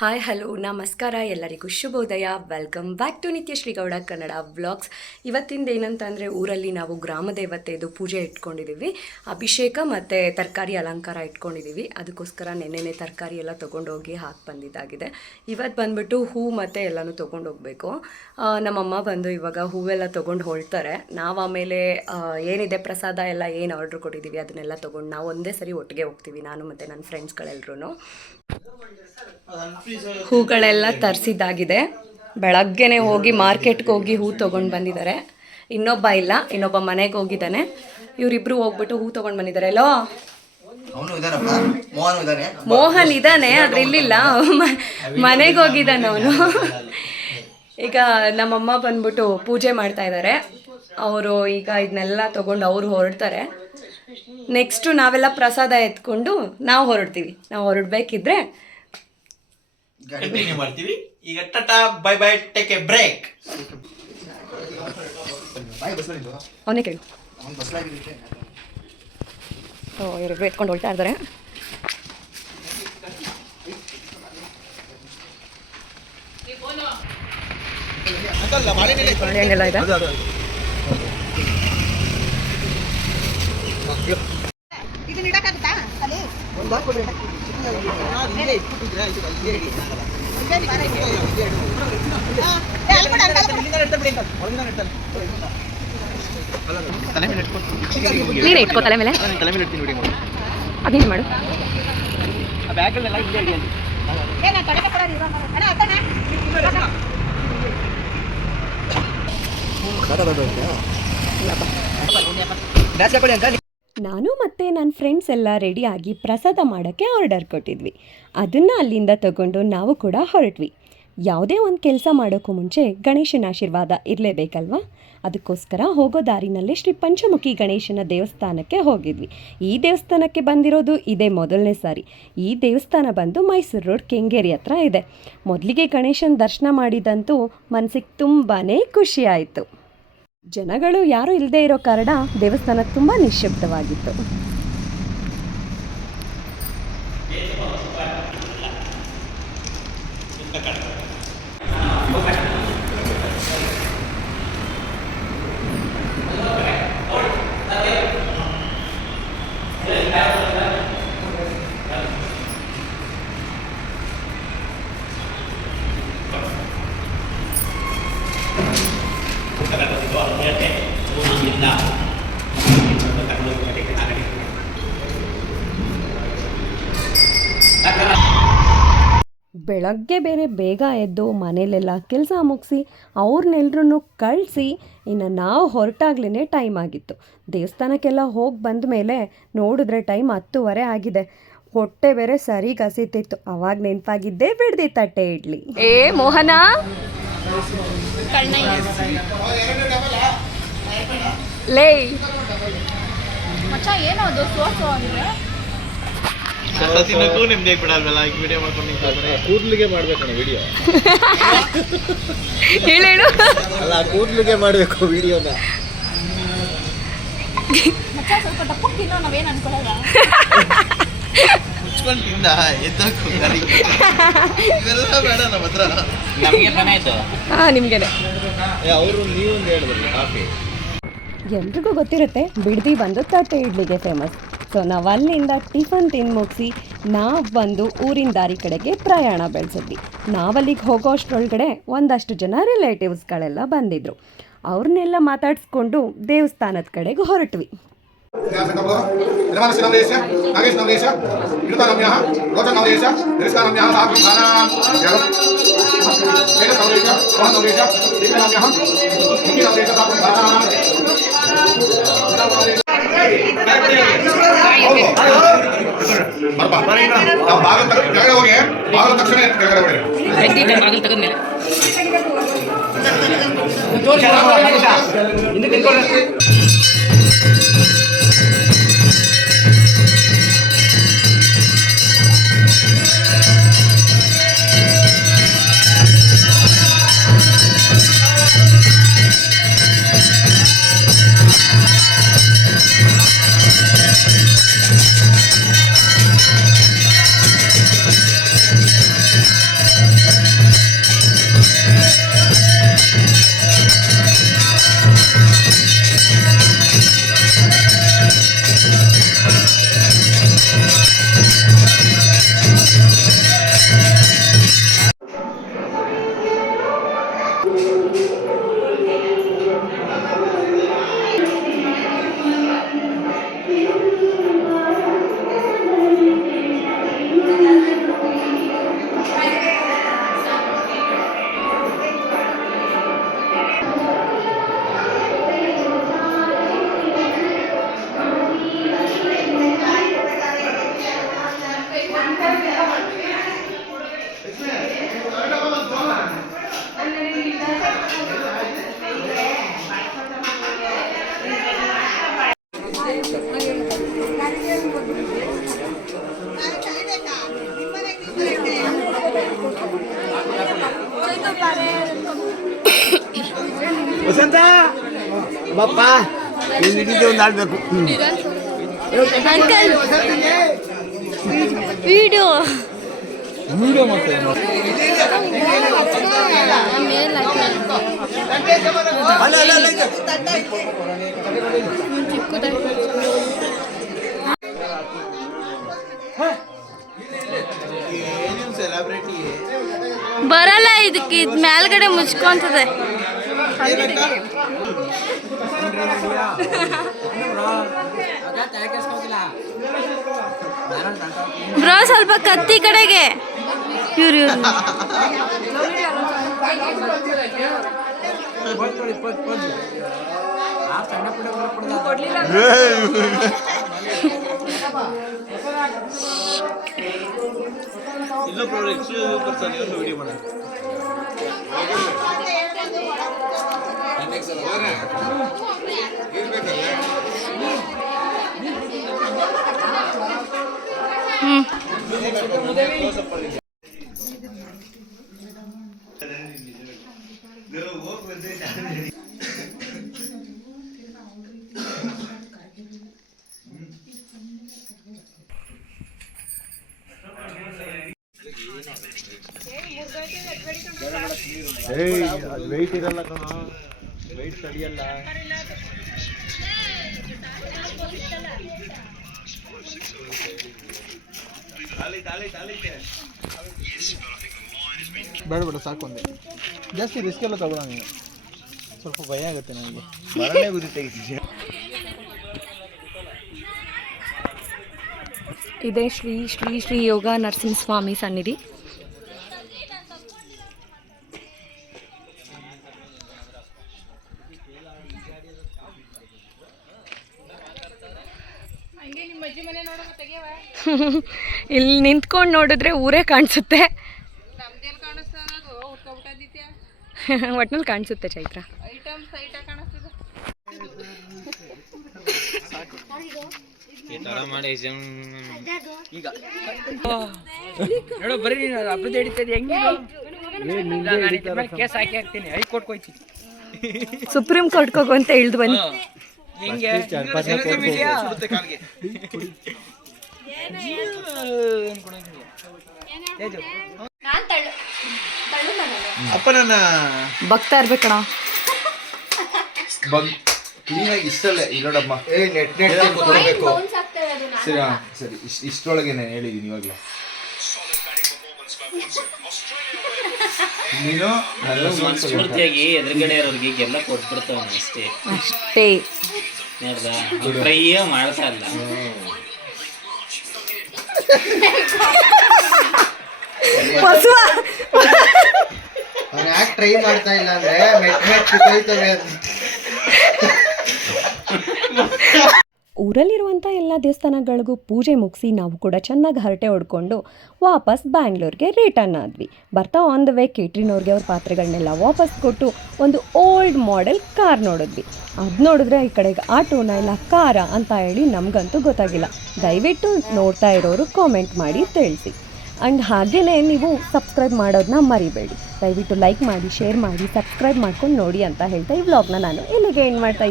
Hi hello ನಮಸ್ಕಾರ ಎಲ್ಲರಿಗೂ ಶುಭೋದಯ. Welcome back to Nithyashree Gowda Kannada vlogs. ಇವತ್ತಿಂದ ಏನಂತಂದರೆ ಊರಲ್ಲಿ ನಾವು ಗ್ರಾಮ ದೇವತೆದು ಪೂಜೆ ಇಟ್ಕೊಂಡಿದ್ದೀವಿ. ಅಭಿಷೇಕ ಮತ್ತು ತರಕಾರಿ ಅಲಂಕಾರ ಇಟ್ಕೊಂಡಿದ್ದೀವಿ. ಅದಕ್ಕೋಸ್ಕರ ನೆನ್ನೆನೆ ತರಕಾರಿ ಎಲ್ಲ ತೊಗೊಂಡೋಗಿ ಹಾಕಿ ಬಂದಿದ್ದಾಗಿದೆ. ಇವತ್ತು ಬಂದುಬಿಟ್ಟು ಹೂ ಮತ್ತು ಎಲ್ಲನೂ ತೊಗೊಂಡೋಗ್ಬೇಕು. ನಮ್ಮಮ್ಮ ಬಂದು ಇವಾಗ ಹೂವೆಲ್ಲ ತೊಗೊಂಡು ಹೊಳ್ತಾರೆ. ನಾವು ಆಮೇಲೆ ಏನಿದೆ ಪ್ರಸಾದ ಎಲ್ಲ ಏನು ಆರ್ಡ್ರ್ ಕೊಟ್ಟಿದ್ದೀವಿ ಅದನ್ನೆಲ್ಲ ತೊಗೊಂಡು ನಾವು ಒಂದೇ ಸರಿ ಒಟ್ಟಿಗೆ ಹೋಗ್ತೀವಿ, ನಾನು ಮತ್ತು ನನ್ನ ಫ್ರೆಂಡ್ಸ್ಗಳೆಲ್ಲರೂ. ಹೂಗಳೆಲ್ಲ ತರಿಸಿದ್ದಾಗಿದೆ. ಬೆಳಗ್ಗೆನೆ ಹೋಗಿ ಮಾರ್ಕೆಟ್ಗೆ ಹೋಗಿ ಹೂ ತೊಗೊಂಡು ಬಂದಿದ್ದಾರೆ. ಇನ್ನೊಬ್ಬ ಮನೆಗೆ ಹೋಗಿದ್ದಾನೆ. ಇವರಿಬ್ರು ಹೋಗ್ಬಿಟ್ಟು ಹೂ ತೊಗೊಂಡು ಬಂದಿದ್ದಾರೆ. ಎಲ್ಲೋ ಮೋಹನ್ ಇದ್ದಾನೆ, ಆದ್ರೆ ಇಲ್ಲಿಲ್ಲ, ಮನೆಗೆ ಹೋಗಿದ್ದಾನೆ ಅವನು. ಈಗ ನಮ್ಮಮ್ಮ ಬಂದ್ಬಿಟ್ಟು ಪೂಜೆ ಮಾಡ್ತಾ ಇದ್ದಾರೆ. ಅವರು ಈಗ ಇದನ್ನೆಲ್ಲ ತೊಗೊಂಡು ಅವರು ಹೊರಡ್ತಾರೆ. ನೆಕ್ಸ್ಟು ನಾವೆಲ್ಲ ಪ್ರಸಾದ ಎತ್ಕೊಂಡು ನಾವು ಹೊರಡಬೇಕಿದ್ರೆ ಕಂಟಿನ್ಯೂ ಮಾಡ್ತೀವಿ. ಈಗ tata bye bye, take a break. ಅವನೇ ಕೇಳು. ಇವ್ರಿಬ್ರು ಎತ್ಕೊಂಡು ಹೊಳ್ತಾ ಇದ್ದಾರೆ. ಹೆಂಗೆಲ್ಲ ಇದೆ. ನೀನೇ ಇಟ್ಕೋ ತಲೆ ಮೇಲೆ. ಅದೇನು ಮಾಡು. ನಾನು ಮತ್ತು ನನ್ನ ಫ್ರೆಂಡ್ಸ್ ಎಲ್ಲ ರೆಡಿಯಾಗಿ ಪ್ರಸಾದ ಮಾಡೋಕ್ಕೆ ಆರ್ಡರ್ ಕೊಟ್ಟಿದ್ವಿ. ಅದನ್ನು ಅಲ್ಲಿಂದ ತಗೊಂಡು ನಾವು ಕೂಡ ಹೊರಟ್ವಿ. ಯಾವುದೇ ಒಂದು ಕೆಲಸ ಮಾಡೋಕ್ಕೂ ಮುಂಚೆ ಗಣೇಶನ ಆಶೀರ್ವಾದ ಇರಲೇಬೇಕಲ್ವ. ಅದಕ್ಕೋಸ್ಕರ ಹೋಗೋ ದಾರಿನಲ್ಲಿ ಶ್ರೀ ಪಂಚಮುಖಿ ಗಣೇಶನ ದೇವಸ್ಥಾನಕ್ಕೆ ಹೋಗಿದ್ವಿ. ಈ ದೇವಸ್ಥಾನಕ್ಕೆ ಬಂದಿರೋದು ಇದೇ ಮೊದಲನೇ ಸಾರಿ. ಈ ದೇವಸ್ಥಾನ ಬಂದು ಮೈಸೂರು ರೋಡ್ ಕೆಂಗೇರಿ ಹತ್ರ ಇದೆ. ಮೊದಲಿಗೆ ಗಣೇಶನ ದರ್ಶನ ಮಾಡಿದಂತೂ ಮನಸ್ಸಿಗೆ ತುಂಬಾ ಖುಷಿ ಆಯಿತು. ಜನಗಳು ಯಾರೂ ಇಲ್ಲದೆ ಇರೋ ಕಾರಣ ದೇವಸ್ಥಾನ ತುಂಬ ನಿಶ್ಶಬ್ದವಾಗಿತ್ತು. ಬೆಳಗ್ಗೆ ಬೇರೆ ಬೇಗ ಎದ್ದು ಮನೇಲೆಲ್ಲ ಕೆಲಸ ಮುಗಿಸಿ ಅವ್ರನ್ನೆಲ್ಲರೂ ಕಳಿಸಿ ಇನ್ನು ನಾವು ಹೊರಟಾಗ್ಲೇ ಟೈಮ್ ಆಗಿತ್ತು. ದೇವಸ್ಥಾನಕ್ಕೆಲ್ಲ ಹೋಗಿ ಬಂದ ಮೇಲೆ ನೋಡಿದ್ರೆ ಟೈಮ್ 10:30 ಆಗಿದೆ. ಹೊಟ್ಟೆ ಬೇರೆ ಸರಿ ಹಸಿತಿತ್ತು. ಅವಾಗ ನೆನಪಾಗಿದ್ದೆ ಬಿಡ್ದಿ ತಟ್ಟೆ ಇಡ್ಲಿ. ಏ ಮೋಹನ, ಲೇ ಮಚ್ಚ ಏನದು ಸೋಸು ಅಂದ್ರೆ ಕೂದ್ಲಿಗೆ ಮಾಡ್ಬೇಕಣ್ಣ ವಿಡಿಯೋ. ಹೇಳು. ಅಲ್ಲ, ಕೂದ್ಲಿಗೆ ಮಾಡ್ಬೇಕು ವಿಡಿಯೋನ. ಮಚ್ಚ ಸ್ವಲ್ಪ ಟಪ್ಪಕ್ಕೆ ತಿನ್ನೋ, ನಾವೇನು ಅನ್ಕೊಳ್ಳಲ್ಲ. ಮುಚ್ಕೊಂಡು ತಿಂದ ಎದ್ದಕ್ಕೂ ಇವೆಲ್ಲ ಬೇಡ ನಮ್ಮ ಹತ್ರ. ನಮಗೆ ತಾನೇ ಆಯ್ತು. ನಿಮಗೇನೆ ಅವರು ನೀವೊಂದು ಹೇಳಿದ್ರಲ್ಲ ಕಾಫಿ. ಎಲ್ರಿಗೂ ಗೊತ್ತಿರುತ್ತೆ ಬಿಡ್ದಿ ಬಂದು ತಟ್ಟೆ ಇಡ್ಲಿಗೆ ಫೇಮಸ್. ಸೊ ನಾವು ಅಲ್ಲಿಂದ ಟಿಫನ್ ತಿಂದು ಮುಗಿಸಿ ನಾವು ಬಂದು ಊರಿನ ದಾರಿ ಕಡೆಗೆ ಪ್ರಯಾಣ ಬೆಳೆಸಿದ್ವಿ. ನಾವಲ್ಲಿಗೆ ಹೋಗೋ ಅಷ್ಟರೊಳಗಡೆ ಒಂದಷ್ಟು ಜನ ರಿಲೇಟಿವ್ಸ್ಗಳೆಲ್ಲ ಬಂದಿದ್ದರು. ಅವ್ರನ್ನೆಲ್ಲ ಮಾತಾಡಿಸ್ಕೊಂಡು ದೇವಸ್ಥಾನದ ಕಡೆಗೆ ಹೊರಟ್ವಿ. ಬಪ್ಪ ಒಂದು ಆಡ್ಬೇಕು. ಅಂಕಲ್ ವಿಡಿಯೋ ಮತ್ತೆ ಸೆಲೆಬ್ರಿಟಿ ಬರಲ್ಲ ಇದಕ್ಕೆ ಇದು ಮೇಲ್ಗಡೆ ಮುಚ್ಕೊಂತದೆ ಬ್ರೋ ಸ್ವಲ್ಪ ಕತ್ತಿ ಕಡೆಗೆ ಇವ್ರು ಇಲ್ಲ ಬ್ರೋ ಬರ್ತಾನೆ ವಿಡಿಯೋ ಮಾಡೋಣ ವೆಯ್ಟ್ ಇರಲ್ಲ ಕಣ, ವೆಯ್ಟ್ ತಡಿಯಲ್ಲ. ಬೇಡ ಬೇಡ ಸಾಕು ಒಂದೇ, ಜಾಸ್ತಿ ರಿಸ್ಕ್ ಎಲ್ಲ ತಗೊಳ ನೀನು, ಸ್ವಲ್ಪ ಭಯ ಆಗುತ್ತೆ ನನಗೆ. ಮರನೇ ಗುರಿ ತೆಗಿತಿದ್ಯಾ. ಇದೇ ಶ್ರೀ ಶ್ರೀ ಶ್ರೀ ಯೋಗ ನರಸಿಂಹಸ್ವಾಮಿ ಸನ್ನಿಧಿ. ಇಲ್ಲಿ ನಿಂತ್ಕೊಂಡು ನೋಡಿದ್ರೆ ಊರೇ ಕಾಣಿಸುತ್ತೆ. ಒಟ್ನಲ್ಲಿ ಕಾಣಿಸುತ್ತೆ ಚೈತ್ರ. ನೋಡು ಬರೀ ನೀನು ಅಪ್ಪದ ಹಿಡಿತದೆ ಹೆಂಗೆ ಕೇಸ್ ಹಾಕಿ ಹಾಕ್ತೀನಿ, ಹೈಕೋರ್ಟ್ ಹೋಯ್ತೀನಿ, ಸುಪ್ರೀಂ ಕೋರ್ಟ್ಗೆ ಹೋಗು ಅಂತ ಇಳ್ದು ಬನ್ನಿ. ಹಿಂಗೆ ಅಪ್ಪ ನನ್ನ ಬಗ್ತಾ ಇರ್ಬೇಕಣ. ಕ್ಲೀನಾಗಿ ಇಷ್ಟಲ್ಲೇ ಇರೋಡಮ್ಮ. ನೆಟ್ ಕೊಡಬೇಕು. ಸರಿ ಸರಿ, ಇಷ್ಟರೊಳಗೇನೆ ಹೇಳಿದ್ದೀನಿ ಇವಾಗಲೇ. ನೀನು ಸ್ಫೂರ್ತಿಯಾಗಿ ಎದುರುಗಡೆ ಇರೋರಿಗೆ ಎಲ್ಲ ಕೊಟ್ಬಿಡ್ತಾವ ಅಷ್ಟೇ ಅಷ್ಟೇ. ಫ್ರೈಯೇ ಮಾಡ್ತಾ ಇಲ್ಲ. ಅವ್ನು ಯಾಕೆ ಟ್ರೈ ಮಾಡ್ತಾ ಇಲ್ಲ ಅಂದ್ರೆ ಮೆಟ್ ಕಿತ್ತೋಯ್ತವೆ. ಊರಲ್ಲಿರುವಂಥ ಎಲ್ಲ ದೇವಸ್ಥಾನಗಳಿಗೂ ಪೂಜೆ ಮುಗಿಸಿ ನಾವು ಕೂಡ ಚೆನ್ನಾಗಿ ಹರಟೆ ಹೊಡ್ಕೊಂಡು ವಾಪಸ್ ಬ್ಯಾಂಗ್ಳೂರ್ಗೆ ರಿಟರ್ನ್ ಆದ್ವಿ. ಬರ್ತಾ ಆನ್ ದ ವೇ ಕೇಟ್ರಿನವ್ರಿಗೆ ಅವ್ರ ಪಾತ್ರೆಗಳನ್ನೆಲ್ಲ ವಾಪಸ್ ಕೊಟ್ಟು ಒಂದು ಓಲ್ಡ್ ಮಾಡೆಲ್ ಕಾರ್ ನೋಡಿದ್ವಿ. ಅದು ನೋಡಿದ್ರೆ ಈ ಕಡೆಗೆ ಆಟೋನ ಇಲ್ಲ ಕಾರ ಅಂತ ಹೇಳಿ ನಮಗಂತೂ ಗೊತ್ತಾಗಿಲ್ಲ. ದಯವಿಟ್ಟು ನೋಡ್ತಾ ಇರೋರು ಕಾಮೆಂಟ್ ಮಾಡಿ ತಿಳಿಸಿ. ಆ್ಯಂಡ್ ಹಾಗೆಯೇ ನೀವು ಸಬ್ಸ್ಕ್ರೈಬ್ ಮಾಡೋದನ್ನ ಮರಿಬೇಡಿ. ದಯವಿಟ್ಟು ಲೈಕ್ ಮಾಡಿ, ಶೇರ್ ಮಾಡಿ, ಸಬ್ಸ್ಕ್ರೈಬ್ ಮಾಡ್ಕೊಂಡು ನೋಡಿ ಅಂತ ಹೇಳ್ತಾ ಈ ವ್ಲಾಗ್ನ ನಾನು ಇಲ್ಲಿಗೆ ಎಂಡ್ ಮಾಡ್ತಾ ಇದ್ದೀನಿ.